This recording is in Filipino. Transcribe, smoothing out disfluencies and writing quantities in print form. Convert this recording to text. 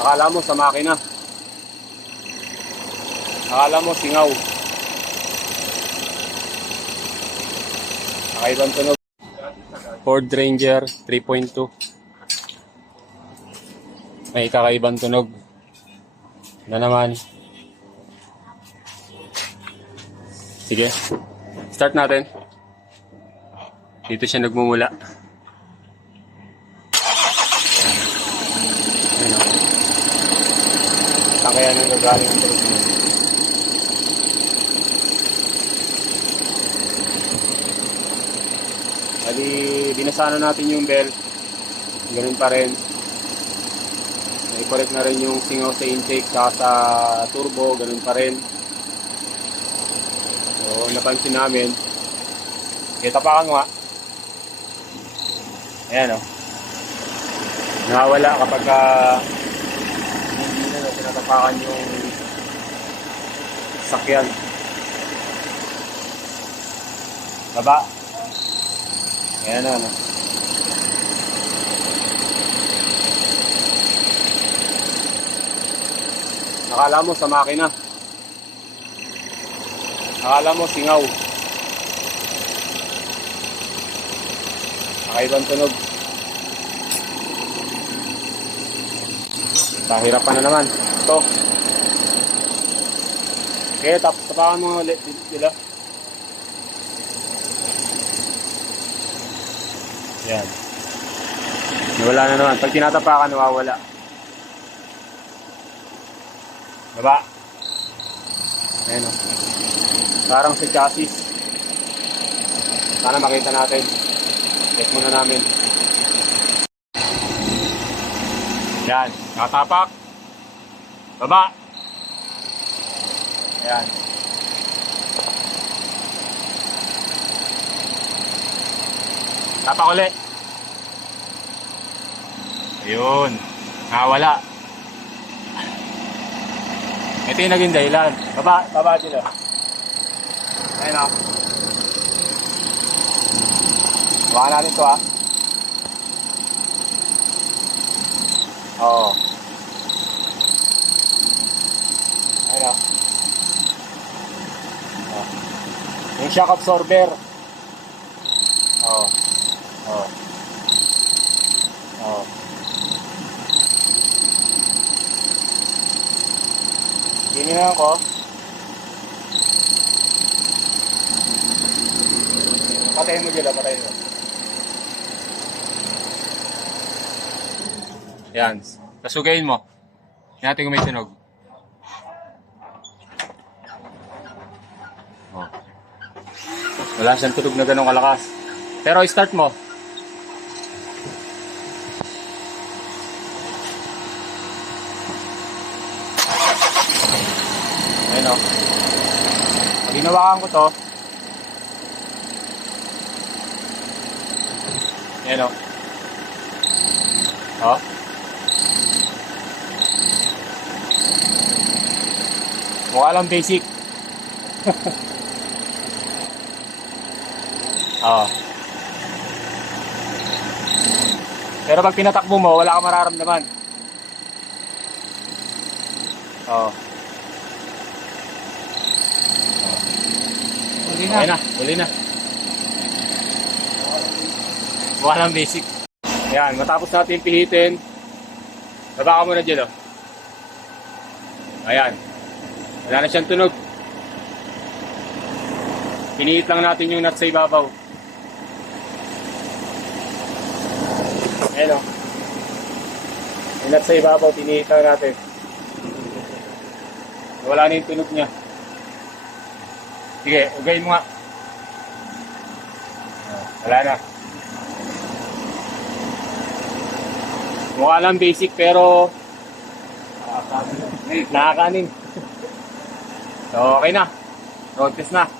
Akala mo sa makina. Akala mo singaw. Nakaibang tunog. Ford Ranger 3.2. May kakaibang tunog. Na naman. Sige. Start natin. Dito siya nagmumula. Ayun o. Saan kaya nang gagaling ang tunog niya? Bali, binasana natin yung belt. Ganun pa rin. Naikorek na rin yung singaw sa intake saka sa turbo. Ganun pa rin. So, napansin namin. Kita pa ka nga. Ayan o. Nawawala kapag hindi na tinatapakan yung sakyan. Baba. Ayan na, no? Akala mo sa makina. Akala mo singaw. Nakaibang tunog. Tahirapan na naman. Ito. Okay, tapos tapakan mo ulit sila. Yan. Nawala na naman. Pag tinatapakan, nawawala. Baba. Ayan o. Parang si chassis. Sana makita natin. Check muna namin. Yan. Nakapapak. Baba. Ayan. Tapak ulit. Ayun. Nakawala. Ito yung naging dahilan. Baba. Baba sila. Ayun o. Buka natin ito ha. Oo. Ayun o. Yung shock absorber. Oo. Oo. Oo. Tingnan ko. Patayin mo dyan, patayin mo. Yan. Kasugayin mo. Yan natin kung may tunog. Oh. Wala siyang tunog na ganun kalakas. Pero i-start mo. Ayun o. Pag hinawakan ko to. Ayun o. O. Mukha lang basic. Oo. Pero pag pinatakbo mo, wala kang mararamdaman. Oo. Huli na. Okay na. Huli na. Mukha lang basic. Ayan. Matapos natin pihitin. Baba ka muna dyan, o. Ayan. Wala na siyang tunog. Pinihit lang natin yung nut sa ibabaw. Ayan o. Yung nut sa ibabaw, pinihit lang natin. Wala na yung tunog niya. Sige, ugayin mo nga. Wala na. Mukha lang basic pero nakakanin. So, okay na. Road test na.